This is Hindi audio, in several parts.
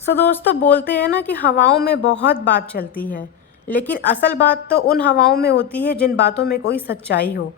दोस्तों बोलते हैं ना कि हवाओं में बहुत बात चलती है, लेकिन असल बात तो उन हवाओं में होती है जिन बातों में कोई सच्चाई हो।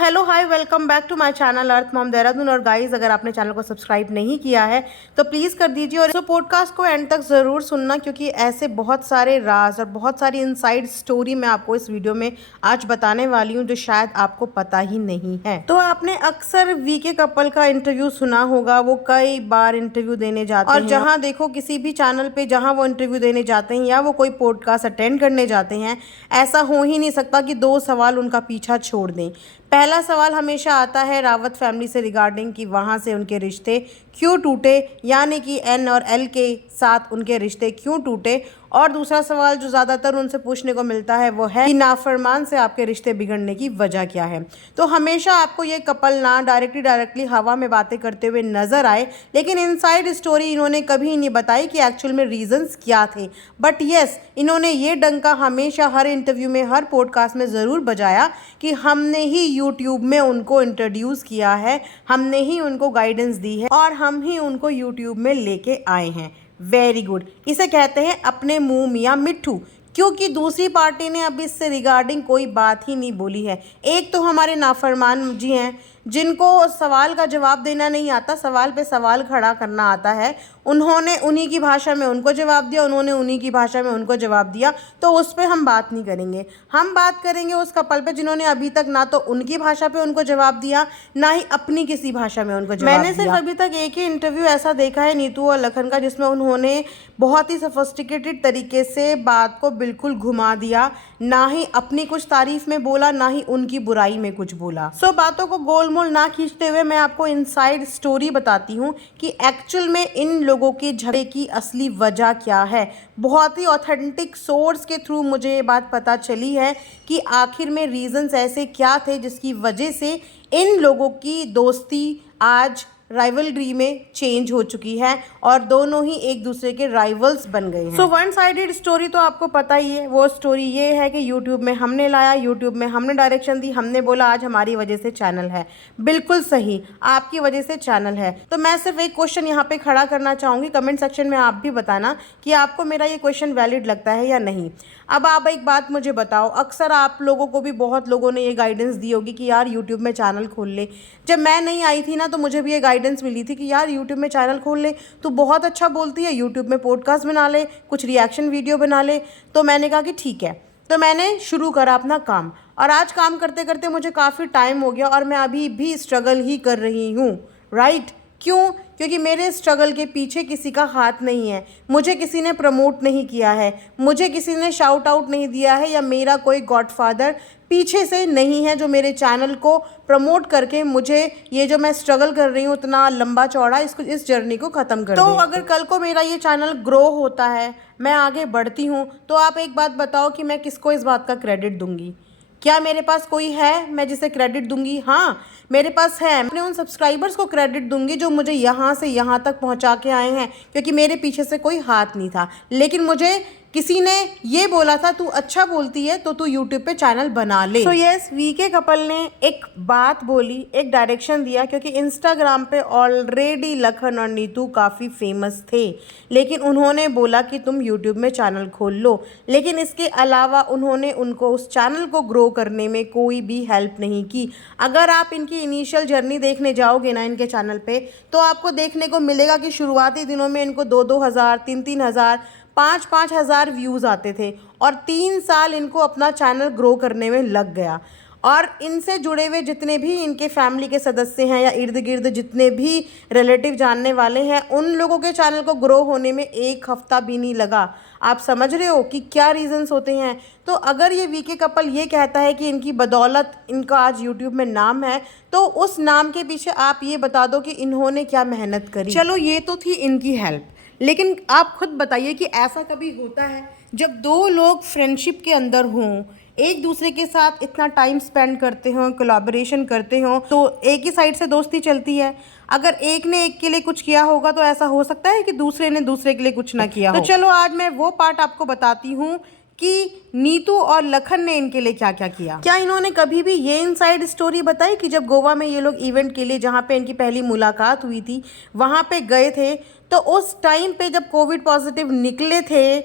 Hello hi, welcome back to my channel earth mom Dehradun. और गाइस, अगर आपने चैनल को सब्सक्राइब नहीं किया है तो प्लीज़ कर दीजिए और पॉडकास्ट को एंड तक ज़रूर सुनना, क्योंकि ऐसे बहुत सारे राज और बहुत सारी इनसाइड स्टोरी मैं आपको इस वीडियो में आज बताने वाली हूँ जो शायद आपको पता ही नहीं है। तो आपने अक्सर वीके कपल का इंटरव्यू सुना होगा। वो कई बार इंटरव्यू देने जाते हैं और जहाँ देखो किसी भी चैनल पे जहाँ वो इंटरव्यू देने जाते हैं या वो कोई पॉडकास्ट अटेंड करने जाते हैं, ऐसा हो ही नहीं सकता कि दो सवाल उनका पीछा छोड़ दें। पहला सवाल हमेशा आता है रावत फैमिली से रिगार्डिंग कि वहाँ से उनके रिश्ते क्यों टूटे, यानी कि एन और एल के साथ उनके रिश्ते क्यों टूटे। और दूसरा सवाल जो ज़्यादातर उनसे पूछने को मिलता है वो है कि नाफरमान से आपके रिश्ते बिगड़ने की वजह क्या है। तो हमेशा आपको ये कपल ना डायरेक्टली हवा में बातें करते हुए नजर आए, लेकिन इनसाइड स्टोरी इन्होंने कभी नहीं बताई कि एक्चुअल में रीजंस क्या थे। बट यस, इन्होंने ये डंका हमेशा हर इंटरव्यू में, हर पॉडकास्ट में ज़रूर बजाया कि हमने ही यूट्यूब में उनको इंट्रोड्यूस किया है, हमने ही उनको गाइडेंस दी है और हम ही उनको यूट्यूब में लेके आए हैं। Very good. इसे कहते हैं अपने मुंह मियाँ मिट्ठू, क्योंकि दूसरी पार्टी ने अब इससे रिगार्डिंग कोई बात ही नहीं बोली है। एक तो हमारे नाफरमान जी हैं जिनको सवाल का जवाब देना नहीं आता, सवाल पे सवाल खड़ा करना आता है। उन्होंने उन्हीं की भाषा में उनको जवाब दिया, उन्होंने उन्हीं की भाषा में उनको जवाब दिया। तो उस पर हम बात नहीं करेंगे। हम बात करेंगे उस कपल पे जिन्होंने अभी तक ना तो उनकी भाषा पे उनको जवाब दिया, ना ही अपनी किसी भाषा में उनको जवाब दिया। मैंने सिर्फ अभी तक एक ही इंटरव्यू ऐसा देखा है नीतू और लखन का, जिसमें उन्होंने बहुत ही सोफिस्टिकेटेड तरीके से बात को बिल्कुल घुमा दिया। ना ही अपनी कुछ तारीफ में बोला, ना ही उनकी बुराई में कुछ बोला। बातों को गोलमोल ना खींचते हुए मैं आपको इनसाइड स्टोरी बताती हूँ कि एक्चुअल में इन लोगों के झगड़े की असली वजह क्या है। बहुत ही ऑथेंटिक सोर्स के थ्रू मुझे ये बात पता चली है कि आखिर में रीजंस ऐसे क्या थे जिसकी वजह से इन लोगों की दोस्ती आज राइवलरी में चेंज हो चुकी है और दोनों ही एक दूसरे के राइवल्स बन गए हैं। वन साइडेड स्टोरी तो आपको पता ही है। वो स्टोरी ये है कि यूट्यूब में हमने लाया, यूट्यूब में हमने डायरेक्शन दी, हमने बोला आज हमारी वजह से चैनल है। बिल्कुल सही, आपकी वजह से चैनल है। तो मैं सिर्फ एक क्वेश्चन यहाँ पे खड़ा करना चाहूँगी, कमेंट सेक्शन में आप भी बताना कि आपको मेरा ये क्वेश्चन वैलिड लगता है या नहीं। अब आप एक बात मुझे बताओ, अक्सर आप लोगों को भी बहुत लोगों ने ये गाइडेंस दी होगी कि यार यूट्यूब में चैनल खोल ले। जब मैं नहीं आई थी ना तो मुझे भी ये गाइडेंस मिली थी कि यार यूट्यूब में चैनल खोल ले, तू बहुत अच्छा बोलती है, यूट्यूब में पॉडकास्ट बना ले, कुछ रिएक्शन वीडियो बना ले। तो मैंने कहा कि ठीक है। तो मैंने शुरू करा अपना काम और आज काम करते करते मुझे काफ़ी टाइम हो गया और मैं अभी भी स्ट्रगल ही कर रही हूँ। राइट? क्यों? क्योंकि मेरे स्ट्रगल के पीछे किसी का हाथ नहीं है। मुझे किसी ने प्रमोट नहीं किया है, मुझे किसी ने शाउट आउट नहीं दिया है, या मेरा कोई गॉडफादर पीछे से नहीं है जो मेरे चैनल को प्रमोट करके मुझे ये जो मैं स्ट्रगल कर रही हूँ उतना लंबा चौड़ा इस जर्नी को ख़त्म कर दे। तो अगर कल को मेरा ये चैनल ग्रो होता है, मैं आगे बढ़ती हूँ, तो आप एक बात बताओ कि मैं किसको इस बात का क्रेडिट दूंगी? क्या मेरे पास कोई है मैं जिसे क्रेडिट दूंगी? हाँ, मेरे पास है। मैं उन सब्सक्राइबर्स को क्रेडिट दूंगी जो मुझे यहाँ से यहाँ तक पहुँचा के आए हैं, क्योंकि मेरे पीछे से कोई हाथ नहीं था। लेकिन मुझे किसी ने ये बोला था तू अच्छा बोलती है तो तू यूट्यूब पे चैनल बना ले। यस, वीके कपल ने एक बात बोली, एक डायरेक्शन दिया, क्योंकि इंस्टाग्राम पे ऑलरेडी लखन और नीतू काफ़ी फेमस थे। लेकिन उन्होंने बोला कि तुम यूट्यूब में चैनल खोल लो। लेकिन इसके अलावा उन्होंने उनको उस चैनल को ग्रो करने में कोई भी हेल्प नहीं की। अगर आप इनकी इनिशियल जर्नी देखने जाओगे ना इनके चैनल पे, तो आपको देखने को मिलेगा कि शुरुआती दिनों में इनको 2-2 हज़ार, 3-3 हज़ार, 5-5 हज़ार व्यूज़ आते थे और 3 साल इनको अपना चैनल ग्रो करने में लग गया। और इनसे जुड़े हुए जितने भी इनके फैमिली के सदस्य हैं या इर्द गिर्द जितने भी रिलेटिव जानने वाले हैं, उन लोगों के चैनल को ग्रो होने में 1 हफ्ता भी नहीं लगा। आप समझ रहे हो कि क्या रीजंस होते हैं। तो अगर ये वीके कपल ये कहता है कि इनकी बदौलत इनका आज यूट्यूब में नाम है, तो उस नाम के पीछे आप ये बता दो कि इन्होंने क्या मेहनत करी। चलो, ये तो थी इनकी हेल्प, लेकिन आप खुद बताइए कि ऐसा कभी होता है जब दो लोग फ्रेंडशिप के अंदर हों, एक दूसरे के साथ इतना टाइम स्पेंड करते हों, कोलैबोरेशन करते हों, तो एक ही साइड से दोस्ती चलती है। अगर एक ने एक के लिए कुछ किया होगा तो ऐसा हो सकता है कि दूसरे ने दूसरे के लिए कुछ ना किया हो। तो चलो आज मैं वो पार्ट आपको बताती हूँ कि नीतू और लखन ने इनके लिए क्या क्या किया। क्या इन्होंने कभी भी ये इनसाइड स्टोरी बताई कि जब गोवा में ये लोग इवेंट के लिए, जहाँ पे इनकी पहली मुलाकात हुई थी, वहाँ पे गए थे, तो उस टाइम पे जब कोविड पॉजिटिव निकले थे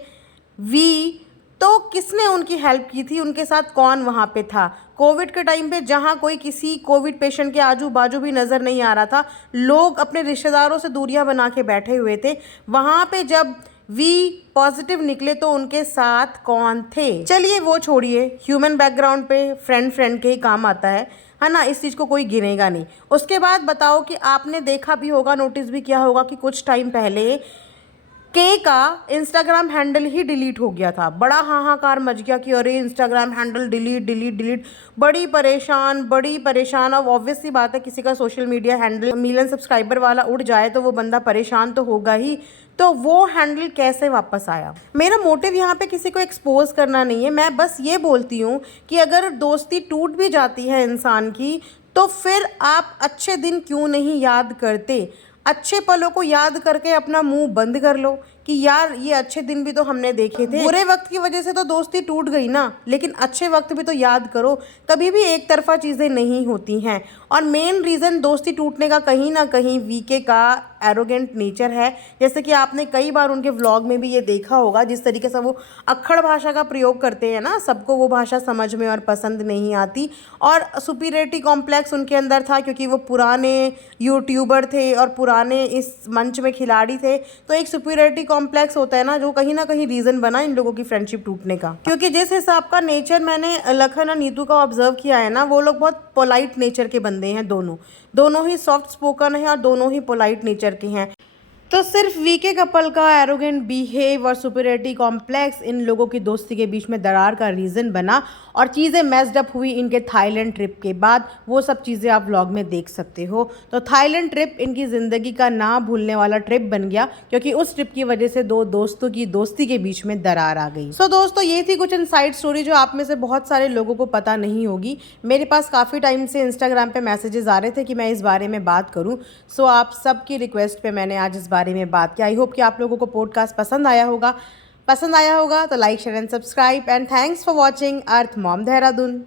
तो किसने उनकी हेल्प की थी, उनके साथ कौन वहाँ पे था कोविड के टाइम पे, जहाँ कोई किसी कोविड पेशेंट के आजू बाजू भी नज़र नहीं आ रहा था, लोग अपने रिश्तेदारों से दूरियां बना के बैठे हुए थे, वहाँ पे जब पॉजिटिव निकले तो उनके साथ कौन थे। चलिए वो छोड़िए, ह्यूमन बैकग्राउंड पे फ्रेंड के ही काम आता है ना, इस चीज़ को कोई गिनेगा नहीं। उसके बाद बताओ कि आपने देखा भी होगा, नोटिस भी किया होगा कि कुछ टाइम पहले के का इंस्टाग्राम हैंडल ही डिलीट हो गया था। बड़ा हाहाकार मच गया कि अरे Instagram handle delete delete delete, बड़ी परेशान। अब ऑब्वियस सी बात है, किसी का social media handle million subscriber वाला उड़ जाए तो वो बंदा परेशान तो होगा ही। तो वो हैंडल कैसे वापस आया? मेरा मोटिव यहाँ पे किसी को एक्सपोज करना नहीं है, मैं बस ये बोलती हूँ कि अगर दोस्ती टूट भी जाती है इंसान की, तो फिर आप अच्छे दिन क्यों नहीं याद करते? अच्छे पलों को याद करके अपना मुंह बंद कर लो कि यार ये अच्छे दिन भी तो हमने देखे थे। बुरे वक्त की वजह से तो दोस्ती टूट गई ना, लेकिन अच्छे वक्त भी तो याद करो। कभी भी एक तरफा चीज़ें नहीं होती हैं। और मेन रीज़न दोस्ती टूटने का कहीं ना कहीं वीके का एरोगेंट नेचर है। जैसे कि आपने कई बार उनके व्लॉग में भी ये देखा होगा, जिस तरीके से वो अक्खड़ भाषा का प्रयोग करते हैं ना, सबको वो भाषा समझ में और पसंद नहीं आती। और सुपीरियरिटी कॉम्प्लेक्स उनके अंदर था, क्योंकि वो पुराने यूट्यूबर थे और पुराने इस मंच में खिलाड़ी थे, तो एक सुपीरियरिटी कॉम्प्लेक्स होता है ना, जो कहीं ना कहीं रीज़न बना इन लोगों की फ्रेंडशिप टूटने का। क्योंकि जिस हिसाब का नेचर मैंने लखन और नीतू का ऑब्जर्व किया है ना, वो लोग बहुत पोलाइट नेचर के बंदे हैं। दोनों ही सॉफ्ट स्पोकन हैं और दोनों ही पोलाइट नेचर के हैं। तो सिर्फ वीके कपल का एरोगेंट बिहेव और सुपीरियरिटी कॉम्प्लेक्स इन लोगों की दोस्ती के बीच में दरार का रीज़न बना, और चीज़ें मेस्ड अप हुई इनके थाईलैंड ट्रिप के बाद। वो सब चीज़ें आप व्लॉग में देख सकते हो। तो थाईलैंड ट्रिप इनकी ज़िंदगी का ना भूलने वाला ट्रिप बन गया, क्योंकि उस ट्रिप की वजह से दो दोस्तों की दोस्ती के बीच में दरार आ गई। सो दोस्तों, ये थी कुछ इनसाइड स्टोरी जो आप में से बहुत सारे लोगों को पता नहीं होगी। मेरे पास काफ़ी टाइम से इंस्टाग्राम पे मैसेजेस आ रहे थे कि मैं इस बारे में बात करूँ। सो आप सबकी रिक्वेस्ट पे मैंने आज इस बारे में बात की। आई होप कि आप लोगों को पॉडकास्ट पसंद आया होगा तो like share and subscribe, and thanks for watching earth mom Dehradun.